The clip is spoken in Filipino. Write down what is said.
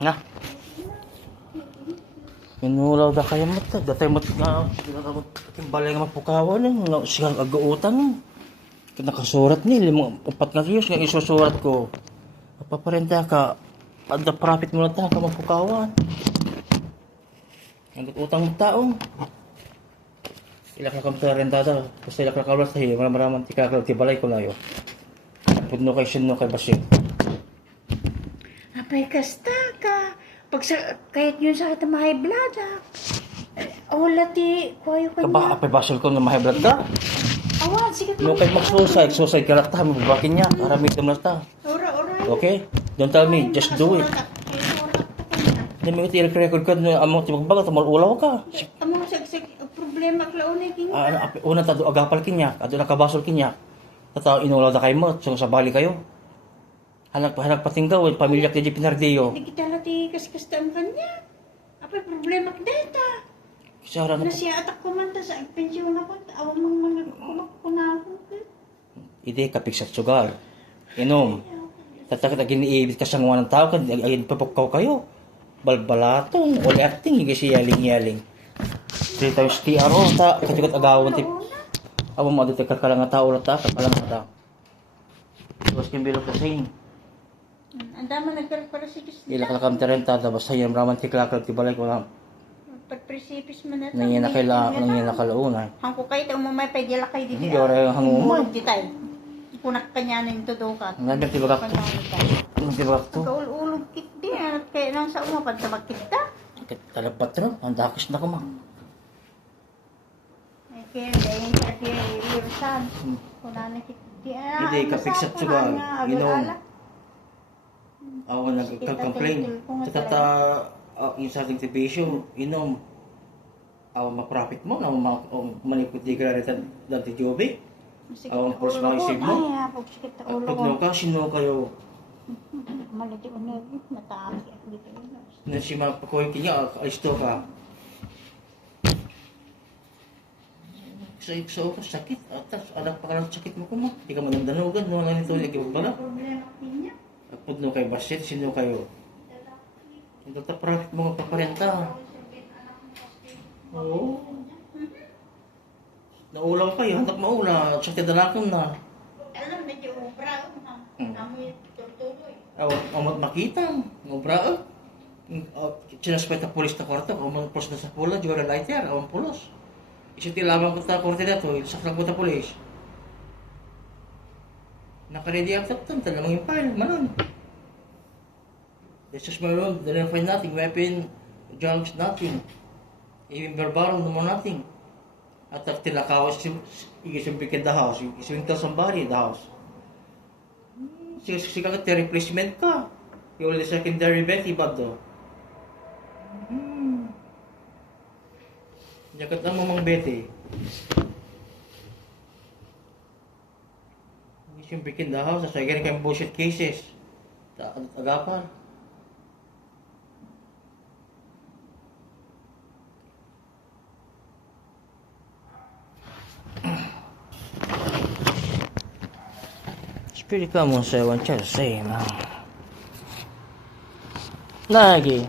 Nga. Minulaw da kayo mata. Datay mata nga. Balay nga mapukawan. Sigang agautan. Nakasurat ni. 4 nga kiyos nga isusurat ko. Paparenta ka. Ada profit mo na ta. Ka mapukawan. Ang utang mo taong. Ilak na kang renta daw. Kasi ilak na kaulat sa hiyo. Maramang tikakalaw. Tibalay ko na yun. Pudno kay sino kay Basil. Apay kasta ka. Pag sa, kahit yun sa kita mahay blada. Wala ti, kuwayo ka Kaba, niya. apay Basil ko na mahiblad ka. Awan, sige No kay mag-suicide ka rakta. Mababakin niya. Aramid ka na ta. Ora. Okay? Don't tell me. Just do it. Hindi mo iti record ka. Among tibagbaga. Ulaw ka. Amo sa problema klaunay kinyo. Una tado agapal kinya. Ato nakabasol kinya. Tataw inulaw da kay mo. So sa bali kayo. Hanak patinggaw. Pamilya kay Pinardio. Hindi kita lati kaskasta ang kanya. Apay problema kdeta. Kisara na. Na siya atak kumanta sa pensyon ako. Awan mong mga kumakuna ako. Ide kapik sa sugar. Inom. Tatakit giniibit ka sa ng tao. Ayun papukaw kayo. Balbalatong. Uliating. Higay si yaling-yaling. 3 times TRO. Katikat agawan. Awang mo dito kakalang tao na ta. Kakalang ta. Tapos kimbilog ka sa'yo. Ang dama nagkarparasitis Ila kalakam terenta. Tapos sa'yo. Raman tiklakal. Tibalay ko lang. Pagpresipis mo na. Nangyay nakalauna. Hangko kayo, ito mo may pwede lakay dito. Hindi oray ang hangumay. Hulog di tayo. Kunak kanya na yung tudukat. Ang ganda tibagak to. Ang tibagak to. Kaululog kit di. At kaya lang sa umapad sa makita. Talapat ro. Ang dakis na ko ma. Ay kaya dahil sa kaya irirusan. Kuna na kit di. Hindi kapiksat suga. Ginom. Ako nagka-complain. Tatata yung sa ating tibisyo. Inom. Ako ma-profit mo. Manikot di ka rin dati Jobe. Awang pros mga isip mo. Ay, pagsikit na ulo ko. Pagno ka, sino kayo? Maliti ko na nataki ako dito. Na si mapakoy kanya, alisto ka. Sa ka, sakit. Atas, anak pa ka ng sakit mo ko mo. Hindi ka manandanugan. No, lang ito, lagi magbala. Problema niya. Pagno kay Basit, sino kayo? Ito ta profit mga paparenta. Oo. Naulaw kayo, hantak maula. Sakit dalakam na. Alam na yung ubra. Amoy tutuloy. Amat makita. Ubra. Sinaspay ta polis na kwarto. Amat polis na sa pula. Diyo na lighter. Awan pulos. Iso tilaban ko ta kwarto na to. Saklang ko ta polis. Nakaredy ang taptan. Talamang yung file. Manon. This is my room. They didn't find nothing. Weapon, drugs, nothing. Even verbal, no more nothing. At if tinakawas, igisumpikin the house. Iswing tell somebody in the house. Sige ka, replacement ka. Yung only secondary bet, iba do. Yakat ang mamang bet eh. Igisumpikin the house. Asay ganun kayong bullshit cases. Agapan. Pretty common, so I want you to say, man. Nagi.